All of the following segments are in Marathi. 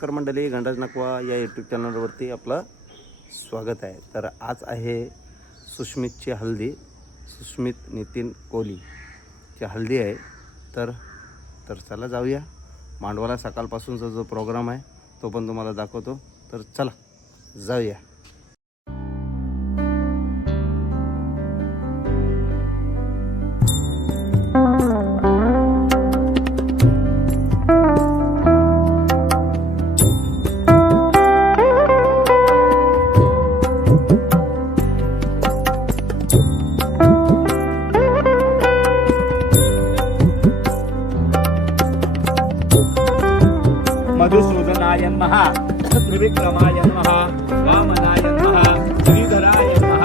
नमस्कार मंडळी, गणराज नकवा या यूट्यूब चॅनलवरती आपलं स्वागत आहे. तर आज आहे सुष्मितची हल्दी. सुष्मित नितीन कोहलीची हल्दी आहे. तर चला जाऊया. मांडवाला सकाळपासूनचा जो प्रोग्राम आहे तो पण तुम्हाला दाखवतो. तर चला जाऊया. मधुसूदनाय नमः, त्रिविक्रमाय नमः, वामनाय नमः, श्रीधराय नमः,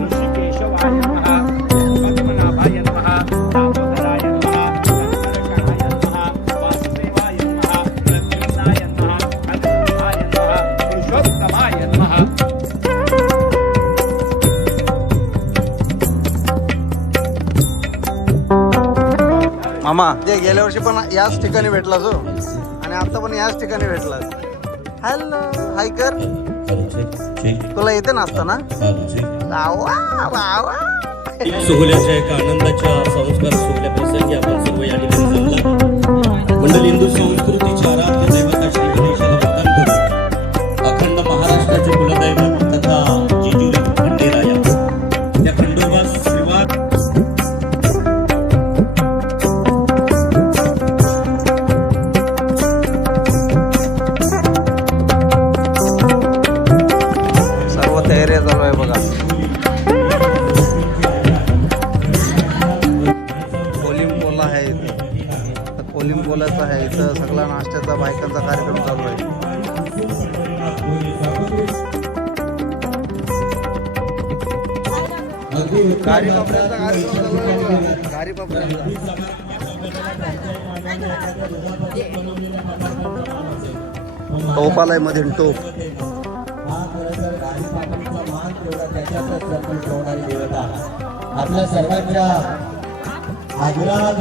ऋषिकेशवाय नमः, पद्मनाभाय नमः, दामोदराय नमः, शंकरकाय नमः, वासुदेवाय नमः, प्रद्युम्नाय नमः, हनुमंताय नमः, पुरुषोत्तमाय नमः. मामा जे गेल्या वर्षी पण याच ठिकाणी भेटला जो, आणि आता पण याच ठिकाणी भेटला. हॅलो, हाय कर. तुला येते नाचता ना? सोहळ्याच्या एका आनंदाच्या संस्कार सोहळ्या प्रसंगी आपण सर्व या ठिकाणी जमला. मंडल हिंदू संस्कृतीच्या आराध्य दैवता श्री गणेशाला वंदन करून अखंड महाराष्ट्राचे कुलदैवत तथा जेजुरी खंडेराया त्या खंडोबा श्रीवास सर्व तयारी चालू आहे बघा. कोलिंबोला आहे इथं. कोलिंबोलाचा आहे इथं. सगळा नाश्त्याचा बायकांचा कार्यक्रम चालू आहे. गाडी पापड्यांचा कार्यक्रम चालू आहे बघा. गाडी पापड्यांचा. टोप आलाय मध्ये टोप. आपल्या सर्वांच्या आग्रहात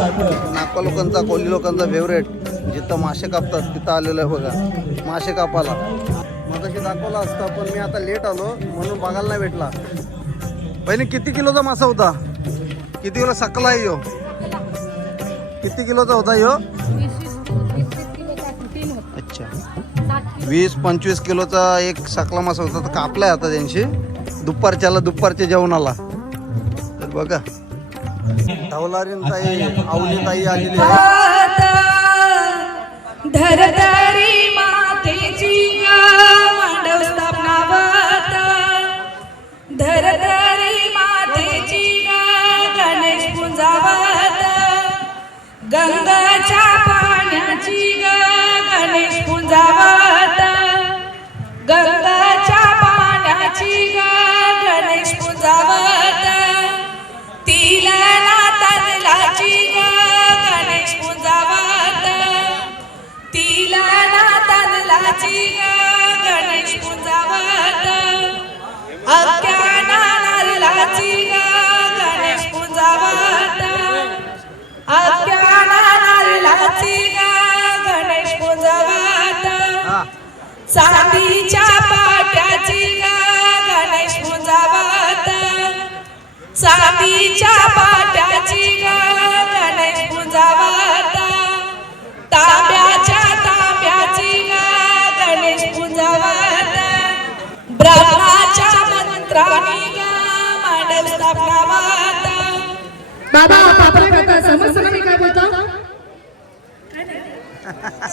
नागपा लोकांचा, कोल्ही लोकांचा फेवरेट, जिथं मासे कापतात तिथं आलेलं आहे बघा. मासे कापाला मगाशी दाखवला असता, पण मी आता लेट आलो म्हणून बघायला नाही भेटला. बहिणी किती किलोचा मासा होता? किती किलो सकला आहे ह्यो? किती किलोचा होता ह्यो? अच्छा, 20-25 किलोचा एक सकला मासा होता. तर कापलाय आता त्यांची दुपारच्या जेवणाला. तर बघा, धवलारीन ताई, आवली ताई आलेली आहे. धरतरी मातेची मांडव स्थापनावत, धरतरी मातेची गणेश पुंजावत, गंगाच्या पाण्याची गणेश पुंजावत, गंगाच्या पाण्याची गणेश पुंजावत, तिला तांदळाची गणेश पुंजावत, तिला तांदळाची गणेश पुंजावत, अख्ख्या नारळाची गणेश पुंजावत, अख्ख्या नारळाची गणेश पुंजावत, चांदीच्या पाट्याची गणेश पुंजावत, चांदीच्या पाट्याची गणेश पुंजावत, तांब्याची गणेश पुंजावत, ब्रह्माच्या मंत्राने मांडव स्थापनावत. बाबा पापा करता समजलं नाही काय बोलता?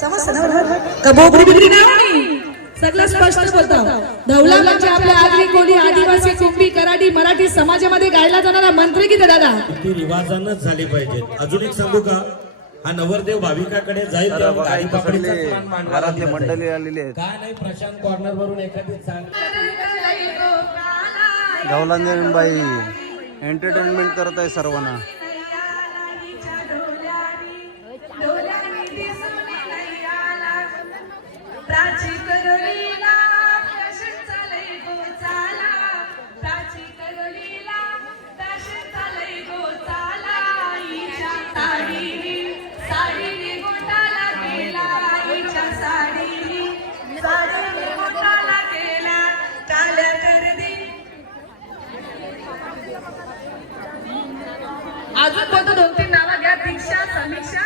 समजलं का? बोबडी बिबडी नाही, सगळं स्पष्ट बोलतो. धवला म्हणजे आपल्या आगरी कोळी आदिवासी कुंभी कराडी मराठी समाजामध्ये गायला जाणारा मंत्रगीत दादा. ती रिवाजानच झाली पाहिजे. अजून एक सांगू का? हा नवरदेव भाविकाकडे जाईल तेव्हा गाडी पकडीचा मान मांडला घरातली मंडळी आलेली आहेत. काय नाही, प्रशांत कॉर्नर वरून एखादी सांग. धवलांजन बाई एंटरटेनमेंट करत आहे सर्वांना. अजून बोलतो 2-3 नावं घ्या. दीक्षा, समीक्षा.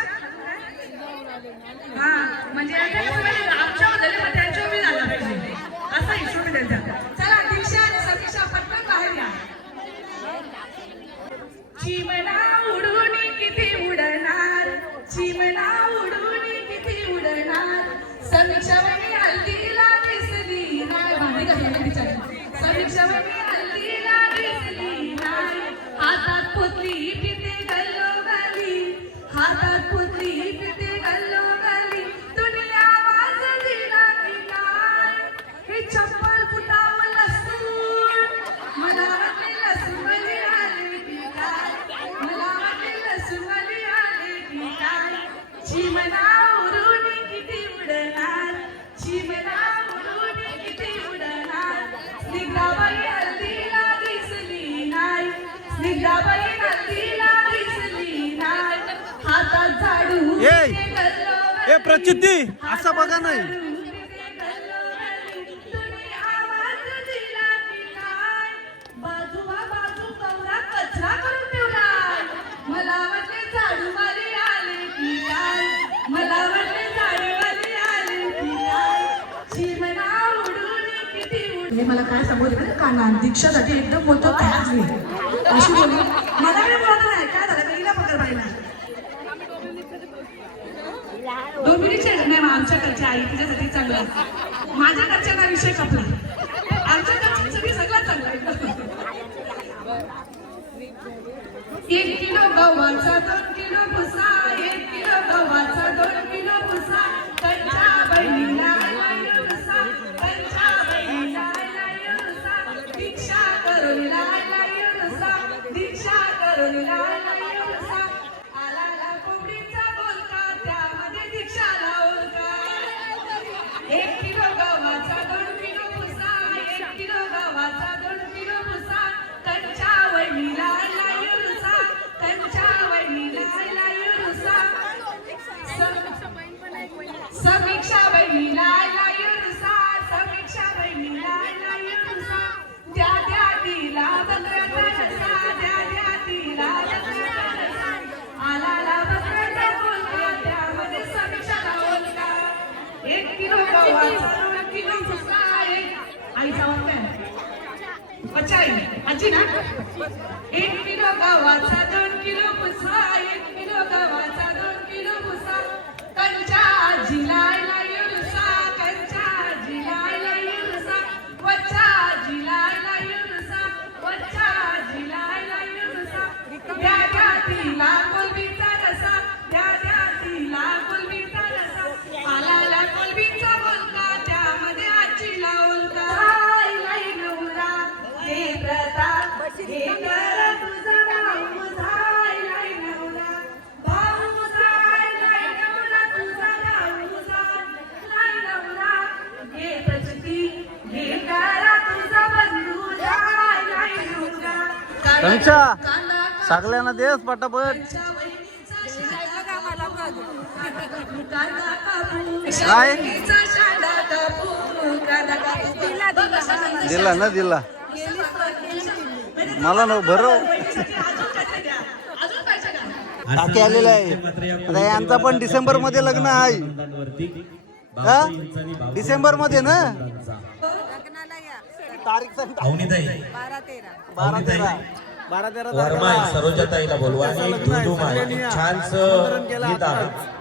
हा म्हणजे आमच्यावर झाले पण त्यांच्यावर बी झालं पाहिजे असा हिशोब त्यांचा. चला दीक्षा आणि समीक्षा पटकन बाहेर या. चिमणा उडून किती उडणार, चिमणा उडून किती उडणार, समीक्षा वहिनी हल्दीला दिसली नाही. भांडी घातली बिचारी. समीक्षा वहिनी हल्दीला दिसली नाही. हातात पोतली पिते गल्लो गाली, हातात पोतली पिते गल्लो गाली. दुनिया वाजली नाही काय, हे चप्पल फुटावं लसूण. मला वाटले लसूणवाली आले की काय, मला वाटले लसूणवाली आले की काय. चिमणा उडून किती उडणार, चिमणा उडून किती उडणार, स्निग्धाबाई हल्दीला दिसली नाही, स्निग्धाबाई हल्दीला दिसली नाही. हातात झाडू ये. पिते गल्लो ए गाली. प्रचिती असं बघा नाही. बाजूला बाजू कवरा कचरा करून ठेवलाय. मला वाटले झाडूवाले आले की काय, मला वाटले झाडूवाले आले की काय. चिमणा उडून किती उडले. मला काय समोर काना दीक्षासाठी एकदम बोलतो तयार मी अशी बोलली. मला काही बोलत नाही. काय झालं गेला पकड पाहिला 2 मिनिटचे नाही. मग आमच्याकडच्या आई तिच्यासाठी चांगला, माझ्याकडच्या विषय कपला. आमच्याकडची सगळी सगळं चांगलं. 1 किलो गव्हाचा 2 किलो भुसा, 1 किलो गव्हाचा 2 किलो भुसा, त्यांच्या बहिणीला रुसा, त्यांच्या बहिणीला रुसा, दीक्षा करून रुसा, दीक्षा करून रुसा. आला कोंबडीचा बोलका, त्यामध्ये दीक्षाला ओळखा. 1 किलो गव्हाचा 2 किलो भुसा, 1 किलो गव्हाचा 2 किलो भुसा, त्यांच्या वहिनीला रुसा, त्यांच्या वहिनीला रुसा. समीक्षा बहिणीला रुसा, समीक्षा बहिणीला रुसा. द्या द्या तिला बकऱ्याचा रसा, द्या द्या तिला बकऱ्याचा रसा. आला बकऱ्याचा बोलका, त्यामध्ये समीक्षाला ओळखा. 1 किलो गव्हाचा 2 किलो भुसा, आईचा वाटत अच्छा आजी ना. 1 किलो गव्हाचा 2 किलो भुसा, 1 किलो गव्हाचा 2 किलो भुसा, कंच्या आजीला रुसा, कंच्या आजीला रुसा, वच्चा आजीला रुसा, वच्चा आजीला रुसा. द्या द्या तिला कोलबीचा रसा, द्या द्या तिला कोलबीचा रसा. आला कोलबीचा बोलका, त्यामध्ये आजीला ओळखा. लाई नवरा हे प्रताप हे कर तुझा भाऊ जाय, लाई नवरा भाऊ जाय, लाई नवरा तुझा भाऊ जाय, लाई नवरा हे प्रचिती हे करा तुझा बंधू जाय, लाई नवरा. समीक्षा सगळ्यांना देस पटापट. काय दिला ना दिला मला ना बरं टाकी आलेला आहे. आता यांचा पण डिसेंबर मध्ये लग्न आहे. डिसेंबर मध्ये ना तारीख अवनीताई 12-13 वर्मा सरोजाताईला बोलवा आणि एक धुधुम आहे छानसं गीत आहे.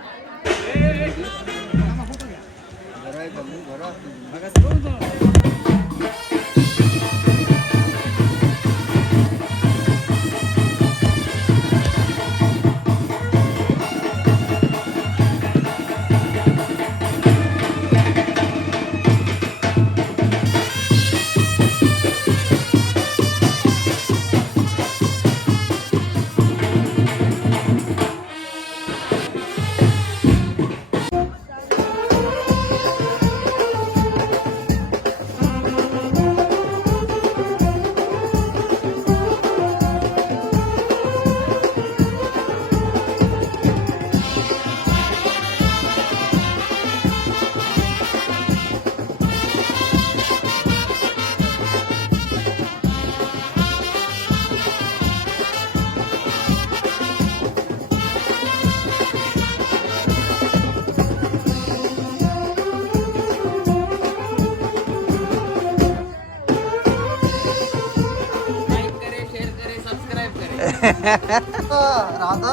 राधा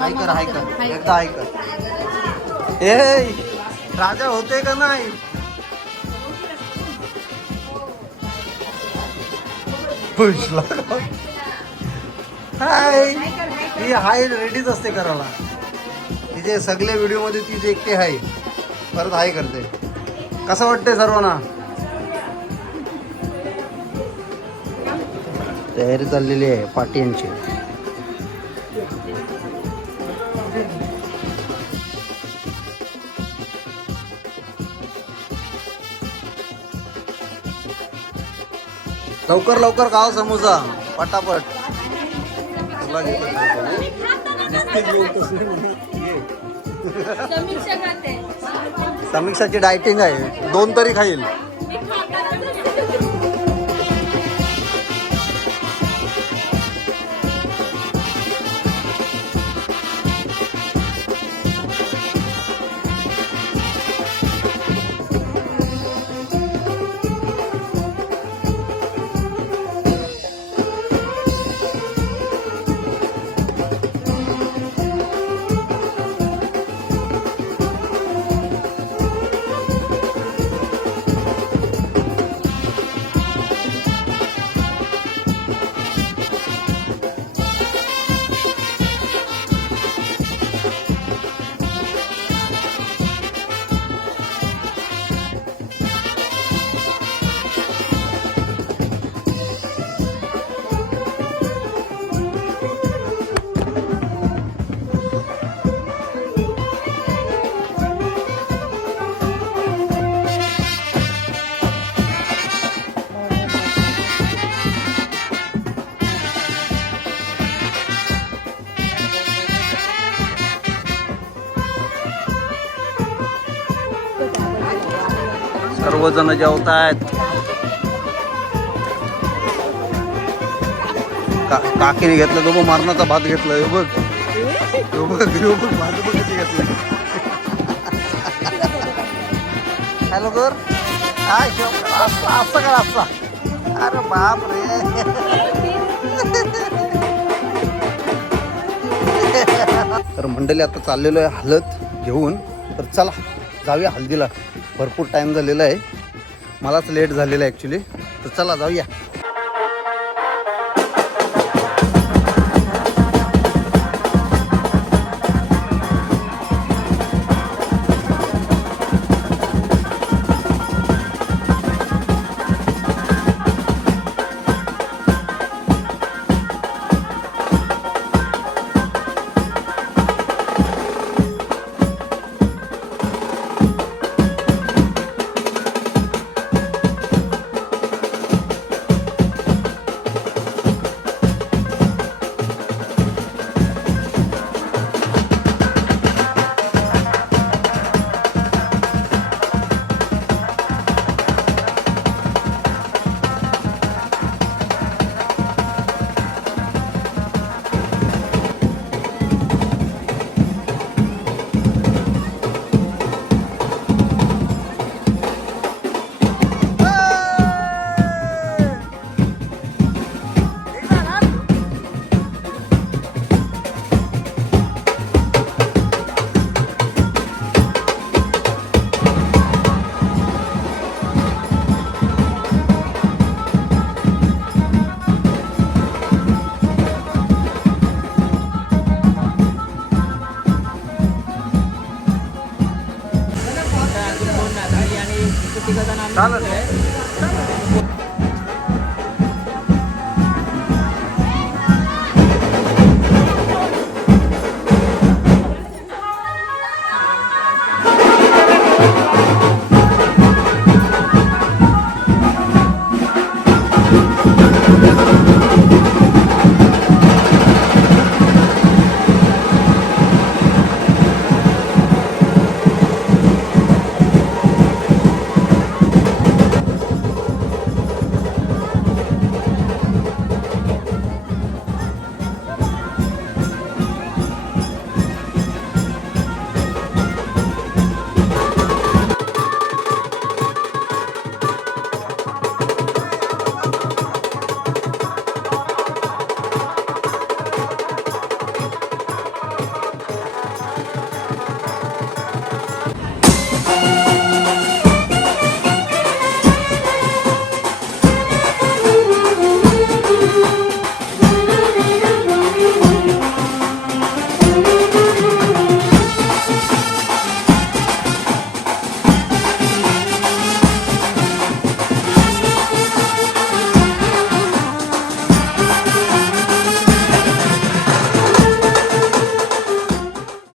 हाय कर एकदा हाय कर. ए राजा होते का नाही? पुषला हाय. ती हाय रेडीच असते करायला. तिचे सगळे व्हिडिओ मध्ये ती एकटे हाय परत हाय करते. कसं वाटतंय सर्वांना? तयारी चाललेली आहे पाट्यांची. लवकर लवकर खाओ समोसा पटापट. तुला घेतो. समीक्षाची डायटिंग आहे. 2 तरी खाईल. सर्वजण जेवतायत. काकीने घेतलं तो मरणाचा भात घेतला. बघ भात बघ किती घेतलाय. हॅलो कर काय असं कर असा. अरे बाप रे. तर मंडळी आता चाललेलो आहे हळद घेऊन. तर चला जाऊया हल्दीला. भरपूर टाईम झालेला आहे. मलाच लेट झालेला आहे ॲक्च्युली. तर चला जाऊया. चालेल.